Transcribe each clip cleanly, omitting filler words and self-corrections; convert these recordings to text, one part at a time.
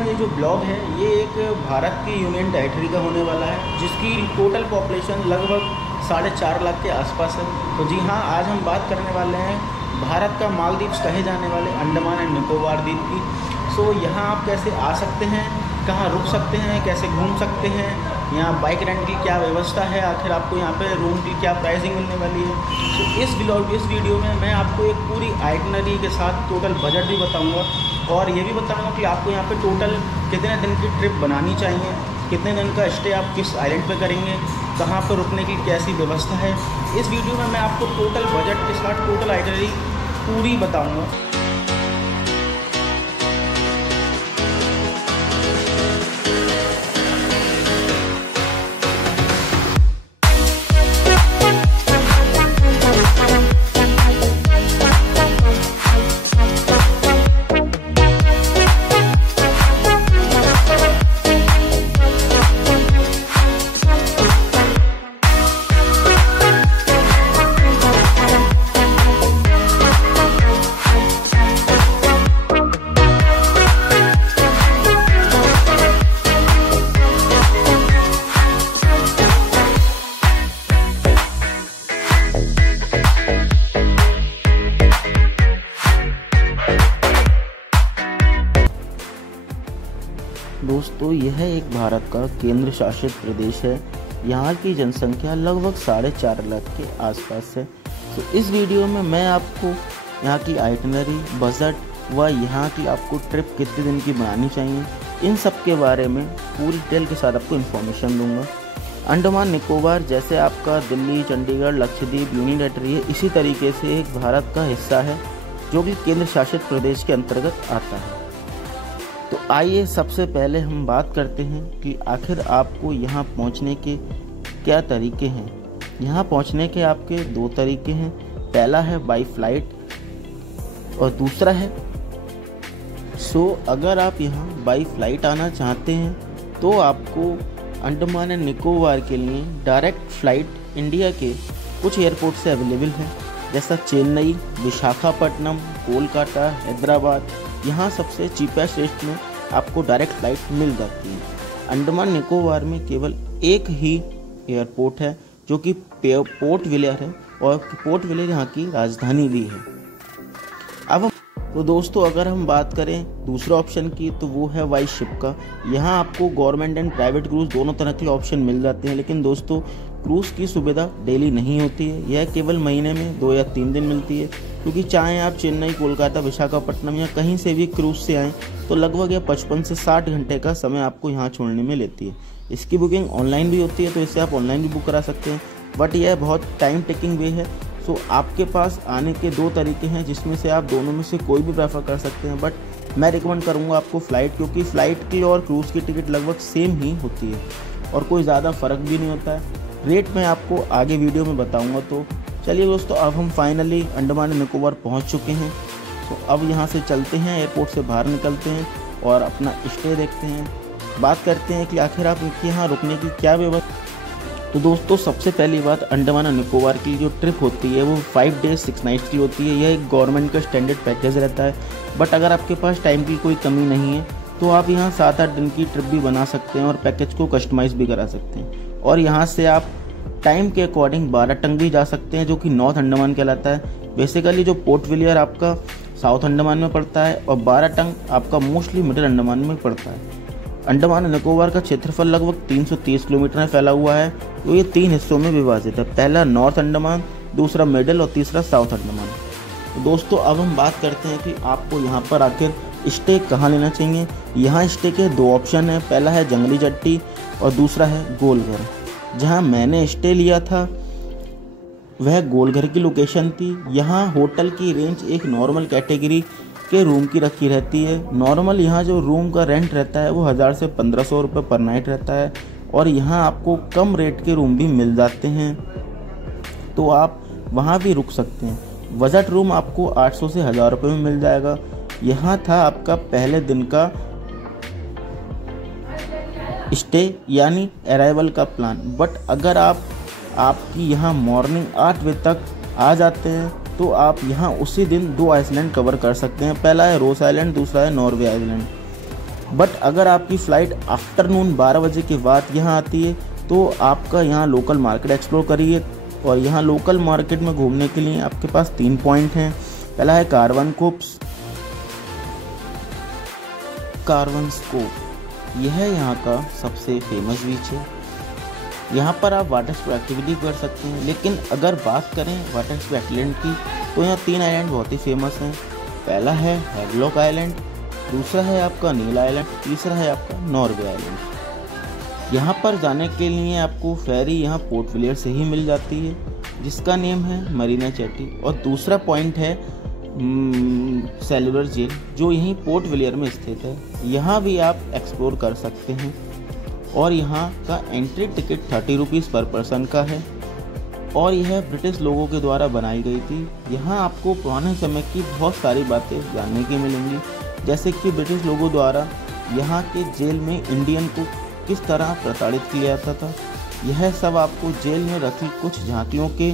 ये जो ब्लॉग है ये एक भारत की यूनियन टेरिटरी का होने वाला है, जिसकी टोटल पॉपुलेशन लगभग 4.5 लाख के आसपास है। तो जी हाँ, आज हम बात करने वाले हैं भारत का मालदीव्स कहे जाने वाले अंडमान एंड निकोबार द्वीप की। सो यहाँ आप कैसे आ सकते हैं, कहाँ रुक सकते हैं, कैसे घूम सकते हैं, यहाँ बाइक रेंट की क्या व्यवस्था है, आखिर आपको यहाँ पे रूम की क्या प्राइसिंग मिलने वाली है। सो इस वीडियो में मैं आपको एक पूरी आइटनरी के साथ टोटल बजट भी बताऊँगा और ये भी बताऊँगा कि आपको यहाँ पे टोटल कितने दिन की ट्रिप बनानी चाहिए, कितने दिन का स्टे आप किस आइलैंड पे करेंगे, कहाँ पर रुकने की कैसी व्यवस्था है। इस वीडियो में मैं आपको टोटल बजट के साथ टोटल आइटनरी पूरी बताऊँगा। दोस्तों, यह एक भारत का केंद्र शासित प्रदेश है। यहाँ की जनसंख्या लगभग 4.5 लाख के आसपास है। तो इस वीडियो में मैं आपको यहाँ की आइटनरी, बजट व यहाँ की आपको ट्रिप कितने दिन की बनानी चाहिए, इन सब के बारे में पूरी डिटेल के साथ आपको इन्फॉर्मेशन दूंगा। अंडमान निकोबार जैसे आपका दिल्ली, चंडीगढ़, लक्षद्वीप यूनियन टेरिटरी है, इसी तरीके से एक भारत का हिस्सा है जो कि केंद्र शासित प्रदेश के अंतर्गत आता है। तो आइए सबसे पहले हम बात करते हैं कि आखिर आपको यहाँ पहुँचने के क्या तरीके हैं। यहाँ पहुँचने के आपके 2 तरीके हैं। पहला है बाई फ्लाइट और दूसरा है अगर आप यहाँ बाई फ्लाइट आना चाहते हैं तो आपको अंडमान एंड निकोबार के लिए डायरेक्ट फ्लाइट इंडिया के कुछ एयरपोर्ट से अवेलेबल है, जैसा चेन्नई, विशाखापट्टनम, कोलकाता, हैदराबाद। यहाँ सबसे चीपेस्ट रेट में आपको डायरेक्ट फ्लाइट मिल जाती है। अंडमान निकोबार में केवल एक ही एयरपोर्ट है जो कि पोर्ट विलियर है और पोर्ट विलियर यहाँ की राजधानी भी है। अब तो दोस्तों, अगर हम बात करें दूसरा ऑप्शन की तो वो है वाई शिप का। यहाँ आपको गवर्नमेंट एंड प्राइवेट क्रूज़ दोनों तरह के ऑप्शन मिल जाते हैं, लेकिन दोस्तों क्रूज़ की सुविधा डेली नहीं होती है। यह केवल महीने में 2 या 3 दिन मिलती है, क्योंकि चाहे आप चेन्नई, कोलकाता, विशाखापट्टनम या कहीं से भी क्रूज़ से आएँ तो लगभग यह 55 से 60 घंटे का समय आपको यहाँ छोड़ने में लेती है। इसकी बुकिंग ऑनलाइन भी होती है, तो इससे आप ऑनलाइन भी बुक करा सकते हैं, बट यह बहुत टाइम टेकिंग वे है। सो आपके पास आने के 2 तरीके हैं, जिसमें से आप दोनों में से कोई भी प्रेफर कर सकते हैं, बट मैं रिकमेंड करूँगा आपको फ़्लाइट, क्योंकि फ़्लाइट की और क्रूज़ की टिकट लगभग सेम ही होती है और कोई ज़्यादा फ़र्क भी नहीं होता है। रेट मैं आपको आगे वीडियो में बताऊंगा। तो चलिए दोस्तों, अब हम फाइनली अंडमान एंड निकोबार पहुंच चुके हैं। तो अब यहां से चलते हैं, एयरपोर्ट से बाहर निकलते हैं और अपना स्टे देखते हैं। बात करते हैं कि आखिर आप इनके यहाँ रुकने की क्या व्यवस्था। तो दोस्तों, सबसे पहली बात, अंडमान एंड निकोबार की जो ट्रिप होती है वो 5 डेज 6 नाइट्स की होती है। यह एक गवर्नमेंट का स्टैंडर्ड पैकेज रहता है, बट अगर आपके पास टाइम की कोई कमी नहीं है तो आप यहाँ 7-8 दिन की ट्रिप भी बना सकते हैं और पैकेज को कस्टमाइज़ भी करा सकते हैं। और यहाँ से आप टाइम के अकॉर्डिंग बाराटंग भी जा सकते हैं, जो कि नॉर्थ अंडमान कहलाता है। बेसिकली जो पोर्ट विलियर आपका साउथ अंडमान में पड़ता है और बाराटंग आपका मोस्टली मिडिल अंडमान में पड़ता है। अंडमान और निकोबार का क्षेत्रफल लगभग 330 किलोमीटर में फैला हुआ है, तो ये 3 हिस्सों में विभाजित है। पहला नॉर्थ अंडमान, दूसरा मिडिल और तीसरा साउथ अंडमान। तो दोस्तों, अब हम बात करते हैं कि आपको यहाँ पर आकर स्टे कहाँ लेना चाहिए। यहाँ स्टे के 2 ऑप्शन हैं। पहला है जंगली चट्टी और दूसरा है गोलघर। जहाँ मैंने स्टे लिया था वह गोलघर की लोकेशन थी। यहाँ होटल की रेंज एक नॉर्मल कैटेगरी के रूम की रखी रहती है। नॉर्मल यहाँ जो रूम का रेंट रहता है वो 1000 से 1500 रुपये पर नाइट रहता है और यहाँ आपको कम रेट के रूम भी मिल जाते हैं, तो आप वहाँ भी रुक सकते हैं। बजट रूम आपको 800 से 1000 रुपये में मिल जाएगा। यहाँ था आपका पहले दिन का स्टे यानी अराइवल का प्लान, बट अगर आपकी यहाँ मॉर्निंग 8 बजे तक आ जाते हैं तो आप यहाँ उसी दिन 2 आइलैंड कवर कर सकते हैं। पहला है रोस आइलैंड, दूसरा है नॉर्वे आइलैंड। बट अगर आपकी फ़्लाइट आफ्टरनून 12 बजे के बाद यहाँ आती है तो आपका यहाँ लोकल मार्केट एक्सप्लोर करिए। और यहाँ लोकल मार्केट में घूमने के लिए आपके पास 3 पॉइंट हैं। पहला है कार्वन स्कोप, यह यहाँ का सबसे फेमस बीच है। यहाँ पर आप वाटर स्पोर्ट एक्टिविटी कर सकते हैं। लेकिन अगर बात करें वाटर स्पोर्ट आइलैंड की तो यहाँ 3 आइलैंड बहुत ही फेमस हैं। पहला है हैवलॉक आइलैंड, दूसरा है आपका नील आइलैंड, तीसरा है आपका नॉर्वे आइलैंड। यहाँ पर जाने के लिए आपको फेरी यहाँ पोर्ट विलियर से ही मिल जाती है, जिसका नेम है मरीना चैटी। और दूसरा पॉइंट है सेलुलर जेल, जो यहीं पोर्ट विलियर में स्थित है। यहाँ भी आप एक्सप्लोर कर सकते हैं। और यहाँ का एंट्री टिकट 30 रुपीज़ पर पर्सन का है। और यह ब्रिटिश लोगों के द्वारा बनाई गई थी। यहाँ आपको पुराने समय की बहुत सारी बातें जानने की मिलेंगी, जैसे कि ब्रिटिश लोगों द्वारा यहाँ के जेल में इंडियन को किस तरह प्रताड़ित किया जाता था। यह सब आपको जेल में रखी कुछ झांकियों के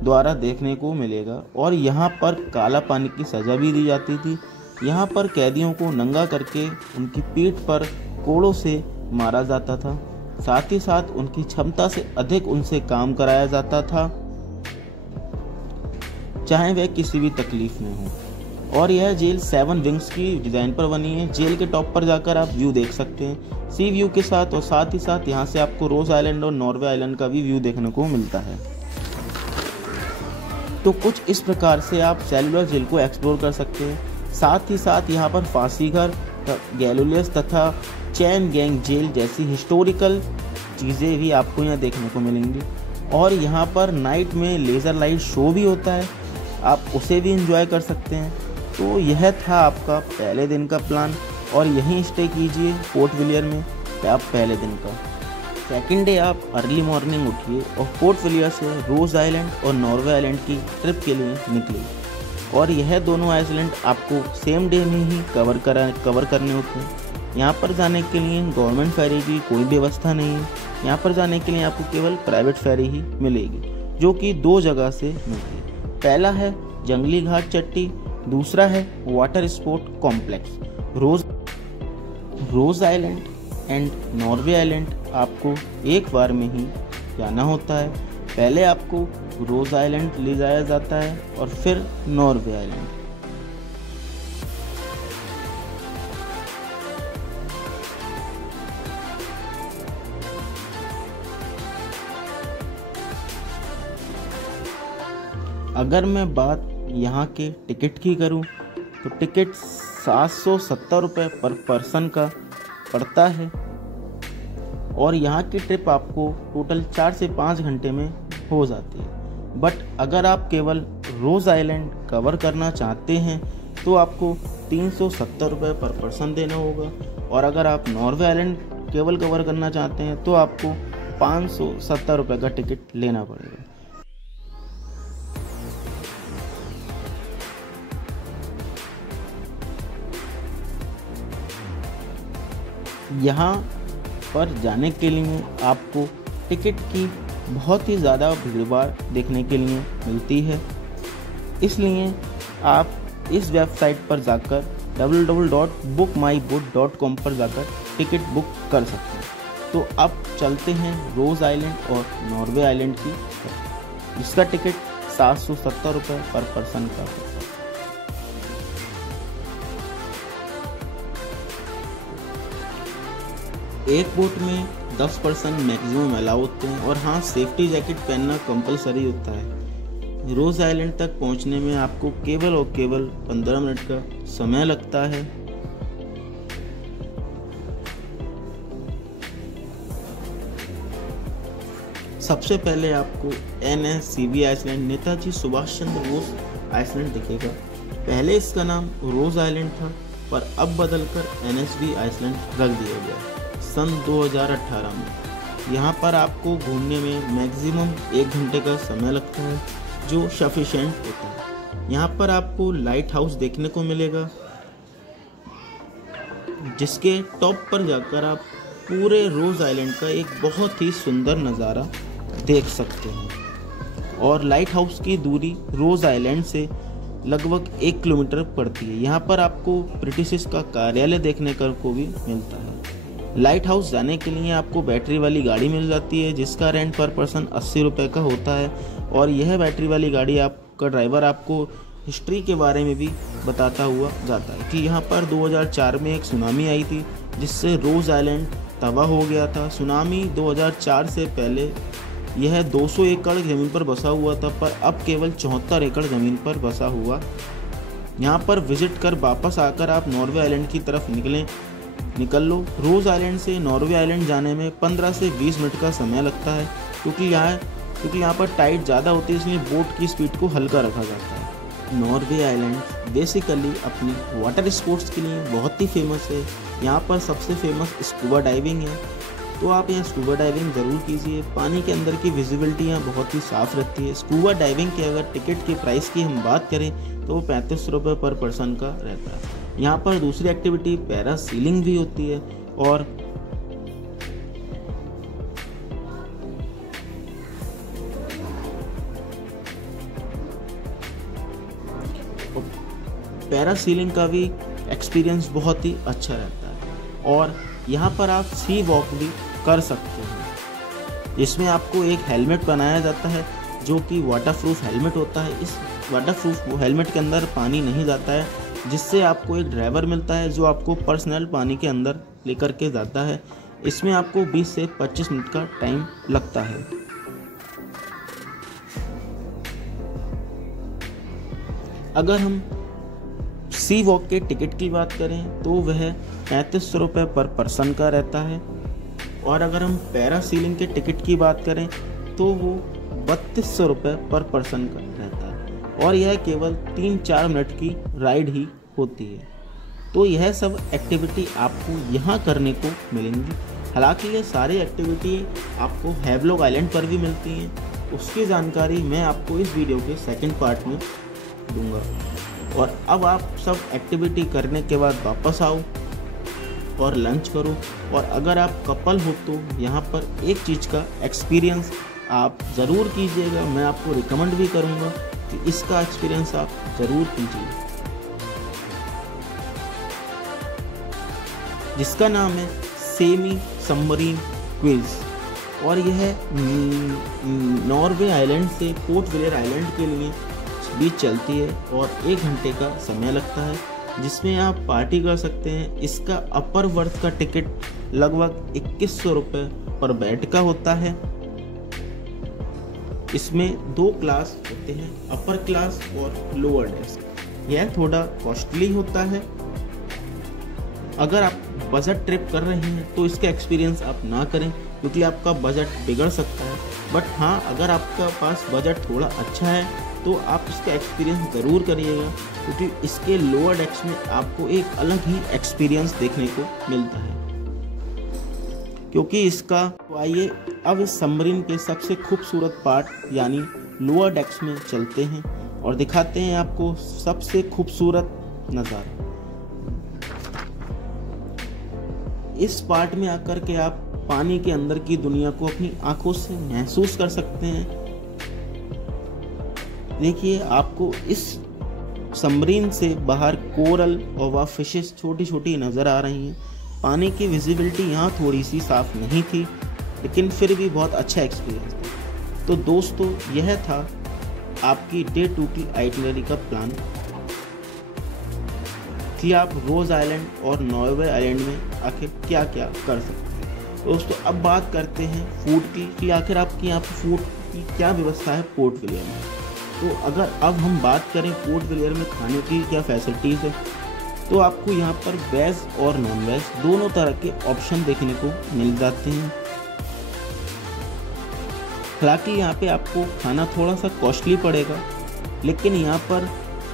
द्वारा देखने को मिलेगा। और यहाँ पर काला पानी की सज़ा भी दी जाती थी। यहाँ पर कैदियों को नंगा करके उनकी पीठ पर कोड़ों से मारा जाता था। साथ ही साथ उनकी क्षमता से अधिक उनसे काम कराया जाता था, चाहे वह किसी भी तकलीफ में हो। और यह जेल 7 विंग्स की डिज़ाइन पर बनी है। जेल के टॉप पर जाकर आप व्यू देख सकते हैं सी व्यू के साथ। और साथ ही साथ यहाँ से आपको रोज आइलैंड और नॉर्वे आइलैंड का भी व्यू देखने को मिलता है। तो कुछ इस प्रकार से आप सेलुलर जेल को एक्सप्लोर कर सकते हैं। साथ ही साथ यहाँ पर फांसी घर, गैलोलियस तथा चैन गैंग जेल जैसी हिस्टोरिकल चीज़ें भी आपको यहाँ देखने को मिलेंगी। और यहाँ पर नाइट में लेज़र लाइट शो भी होता है, आप उसे भी एंजॉय कर सकते हैं। तो यह था आपका पहले दिन का प्लान। और यहीं स्टे कीजिए पोर्ट विलियर में आप पहले दिन का। सेकंड डे आप अर्ली मॉर्निंग उठिए और पोर्ट विलियर से रोज आइलैंड और नॉर्वे आइलैंड की ट्रिप के लिए निकलिए। और यह दोनों आइलैंड आपको सेम डे में ही कवर करने होते हैं। यहाँ पर जाने के लिए गवर्नमेंट फेरी की कोई व्यवस्था नहीं है। यहाँ पर जाने के लिए आपको केवल प्राइवेट फेरी ही मिलेगी, जो कि 2 जगह से मिलती है। पहला है जंगली घाट चट्टी, दूसरा है water sport complex. Ross island and North Bay island आपको एक बार में ही जाना होता है। पहले आपको रोज आइलैंड ले जाया जाता है और फिर नॉर्वे आइलैंड। अगर मैं बात यहाँ के टिकट की करूँ तो टिकट 770 रुपये पर पर्सन का पड़ता है। और यहाँ की ट्रिप आपको टोटल 4 से 5 घंटे में हो जाती है। बट अगर आप केवल रोज आइलैंड कवर करना चाहते हैं तो आपको 370 रुपये पर पर्सन देना होगा। और अगर आप नॉर्वे आइलैंड केवल कवर करना चाहते हैं तो आपको 570 रुपये का टिकट लेना पड़ेगा। यहाँ पर जाने के लिए आपको टिकट की बहुत ही ज़्यादा भीड़भाड़ देखने के लिए मिलती है। इसलिए आप इस वेबसाइट पर जाकर www.bookmyboat.com पर जाकर टिकट बुक कर सकते हैं। तो अब चलते हैं रोज आइलैंड और नॉर्वे आइलैंड की, जिसका टिकट 770 रुपये पर पर्सन का है। एक बोट में 10 पर्सन मैक्सिमम अलाउ होते हैं। और हाँ, सेफ्टी जैकेट पहनना कंपलसरी होता है। रोज आइलैंड तक पहुंचने में आपको केवल और केवल 15 मिनट का समय लगता है। सबसे पहले आपको NSCB Iceland, Netaji Subhash Chandra Bose Iceland दिखेगा। पहले इसका नाम रोज आइलैंड था, पर अब बदलकर NSB आइसलैंड रख दिया गया सन 2018 में। यहाँ पर आपको घूमने में मैक्सिमम 1 घंटे का समय लगता है, जो सफिशिएंट होता है। यहाँ पर आपको लाइट हाउस देखने को मिलेगा, जिसके टॉप पर जाकर आप पूरे रोज आइलैंड का एक बहुत ही सुंदर नज़ारा देख सकते हैं। और लाइट हाउस की दूरी रोज आइलैंड से लगभग 1 किलोमीटर पड़ती है। यहाँ पर आपको ब्रिटिश का कार्यालय देखने को भी मिलता है। लाइट हाउस जाने के लिए आपको बैटरी वाली गाड़ी मिल जाती है, जिसका रेंट पर पर्सन 80 रुपये का होता है। और यह बैटरी वाली गाड़ी आपका ड्राइवर आपको हिस्ट्री के बारे में भी बताता हुआ जाता है कि यहाँ पर 2004 में एक सुनामी आई थी, जिससे रोज़ आइलैंड तबाह हो गया था। सुनामी 2004 से पहले यह 200 एकड़ ज़मीन पर बसा हुआ था, पर अब केवल 74 एकड़ ज़मीन पर बसा हुआ। यहाँ पर विजिट कर वापस आकर आप नॉर्वे आइलैंड की तरफ निकल लो। रोज़ आइलैंड से नॉर्वे आइलैंड जाने में 15 से 20 मिनट का समय लगता है, क्योंकि यहाँ पर टाइड ज़्यादा होती है, इसलिए बोट की स्पीड को हल्का रखा जाता है। नॉर्वे आइलैंड बेसिकली अपनी वाटर स्पोर्ट्स के लिए बहुत ही फेमस है। यहाँ पर सबसे फेमस स्कूबा डाइविंग है, तो आप यहाँ स्कूबा डाइविंग ज़रूर कीजिए। पानी के अंदर की विजिबिलिटी यहाँ बहुत ही साफ़ रहती है। स्कूबा डाइविंग के अगर टिकट के प्राइस की हम बात करें तो वो 35 रुपये पर पर्सन का रहता है। यहाँ पर दूसरी एक्टिविटी पैरासीलिंग भी होती है। और पैरासीलिंग का भी एक्सपीरियंस बहुत ही अच्छा रहता है। और यहाँ पर आप सी वॉक भी कर सकते हैं। इसमें आपको एक हेलमेट बनाया जाता है, जो कि वाटरप्रूफ हेलमेट होता है। इस वाटरप्रूफ हेलमेट के अंदर पानी नहीं जाता है, जिससे आपको एक ड्राइवर मिलता है जो आपको पर्सनल पानी के अंदर लेकर के जाता है। इसमें आपको 20 से 25 मिनट का टाइम लगता है। अगर हम सी वॉक के टिकट की बात करें तो वह 35 रुपये पर पर्सन का रहता है। और अगर हम पैरासीलिंग के टिकट की बात करें तो वो 3200 रुपये पर पर्सन का रहता है। और यह केवल 3-4 मिनट की राइड ही होती है। तो यह सब एक्टिविटी आपको यहाँ करने को मिलेंगी। हालांकि ये सारी एक्टिविटी आपको हैवलॉक आइलैंड पर भी मिलती हैं। उसकी जानकारी मैं आपको इस वीडियो के सेकंड पार्ट में दूंगा। और अब आप सब एक्टिविटी करने के बाद वापस आओ और लंच करो। और अगर आप कपल हो तो यहाँ पर एक चीज़ का एक्सपीरियंस आप ज़रूर कीजिएगा। मैं आपको रिकमेंड भी करूँगा कि इसका एक्सपीरियंस आप ज़रूर कीजिए, जिसका नाम है सेमी सबमरीन क्रूज। और यह नॉर्वे आइलैंड से पोर्ट विलियर आइलैंड के लिए बीच चलती है और 1 घंटे का समय लगता है, जिसमें आप पार्टी कर सकते हैं। इसका अपर वर्थ का टिकट लगभग 2100 रुपये पर बेड का होता है। इसमें 2 क्लास होते हैं, अपर क्लास और लोअर डेस्क। यह थोड़ा कॉस्टली होता है। अगर आप बजट ट्रिप कर रहे हैं तो इसका एक्सपीरियंस आप ना करें, क्योंकि आपका बजट बिगड़ सकता है। बट हाँ, अगर आपका पास बजट थोड़ा अच्छा है तो आप इसका एक्सपीरियंस ज़रूर करिएगा, क्योंकि इसके लोअर डेक्स में आपको एक अलग ही एक्सपीरियंस देखने को मिलता है। क्योंकि इसका तो आइए अब इस सबमरीन के सबसे खूबसूरत पार्ट यानी लोअर डेक्स में चलते हैं और दिखाते हैं आपको सबसे खूबसूरत नज़ारा। इस पार्ट में आकर के आप पानी के अंदर की दुनिया को अपनी आंखों से महसूस कर सकते हैं। देखिए, आपको इस सबमरीन से बाहर कोरल और वह फिशेस छोटी छोटी नज़र आ रही हैं। पानी की विजिबिलिटी यहाँ थोड़ी सी साफ नहीं थी, लेकिन फिर भी बहुत अच्छा एक्सपीरियंस था। तो दोस्तों, यह था आपकी डे 2 की आइटिनरी का प्लान कि आप रोज़ आइलैंड और नॉर्वे आइलैंड में आखिर क्या क्या कर सकते हैं। दोस्तों, अब बात करते हैं फूड की कि आखिर आपके यहाँ पर फूड की क्या व्यवस्था है पोर्ट विलियर में। तो अगर अब हम बात करें पोर्ट विलियर में खाने की क्या फैसिलिटीज़ है, तो आपको यहाँ पर वेज और नॉन वेज दोनों तरह के ऑप्शन देखने को मिल जाते हैं। हालांकि यहाँ पे आपको खाना थोड़ा सा कॉस्टली पड़ेगा, लेकिन यहाँ पर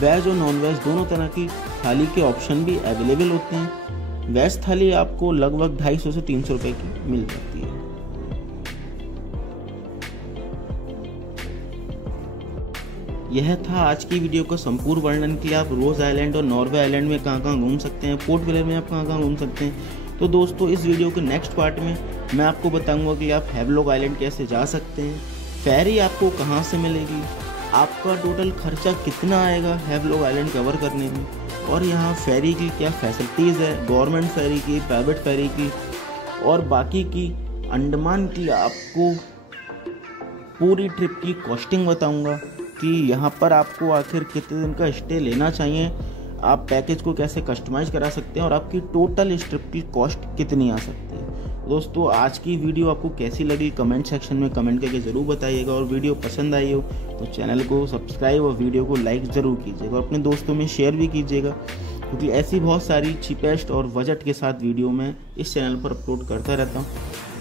वेज और नॉन वेज दोनों तरह की थाली के ऑप्शन भी अवेलेबल होते हैं। वेज थाली आपको लगभग 250 से 300 रुपये की मिल जाती है। यह था आज की वीडियो का संपूर्ण वर्णन कि आप रोज़ आइलैंड और नॉर्वे आइलैंड में कहाँ कहाँ घूम सकते हैं, पोर्ट विलियर में आप कहाँ कहाँ घूम सकते हैं। तो दोस्तों, इस वीडियो के नेक्स्ट पार्ट में मैं आपको बताऊंगा कि आप हैवलॉक आइलैंड कैसे जा सकते हैं, फेरी आपको कहाँ से मिलेगी, आपका टोटल खर्चा कितना आएगा हैवलॉक आइलैंड कवर करने में, और यहाँ फेरी की क्या फैसिलिटीज़ है, गवर्नमेंट फेरी की, प्राइवेट फेरी की और बाकी की अंडमान की आपको पूरी ट्रिप की कॉस्टिंग बताऊंगा कि यहाँ पर आपको आखिर कितने दिन का स्टे लेना चाहिए, आप पैकेज को कैसे कस्टमाइज़ करा सकते हैं और आपकी टोटल इस ट्रिप की कॉस्ट कितनी आ सकती है। दोस्तों आज की वीडियो आपको कैसी लगी कमेंट सेक्शन में कमेंट करके ज़रूर बताइएगा, और वीडियो पसंद आई हो तो चैनल को सब्सक्राइब और वीडियो को लाइक ज़रूर कीजिएगा और अपने दोस्तों में शेयर भी कीजिएगा, क्योंकि ऐसी बहुत सारी चीपेस्ट और बजट के साथ वीडियो मैं इस चैनल पर अपलोड करता रहता हूँ।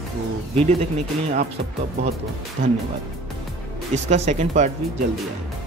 तो वीडियो देखने के लिए आप सबका बहुत बहुत धन्यवाद। इसका सेकंड पार्ट भी जल्दी आएगा।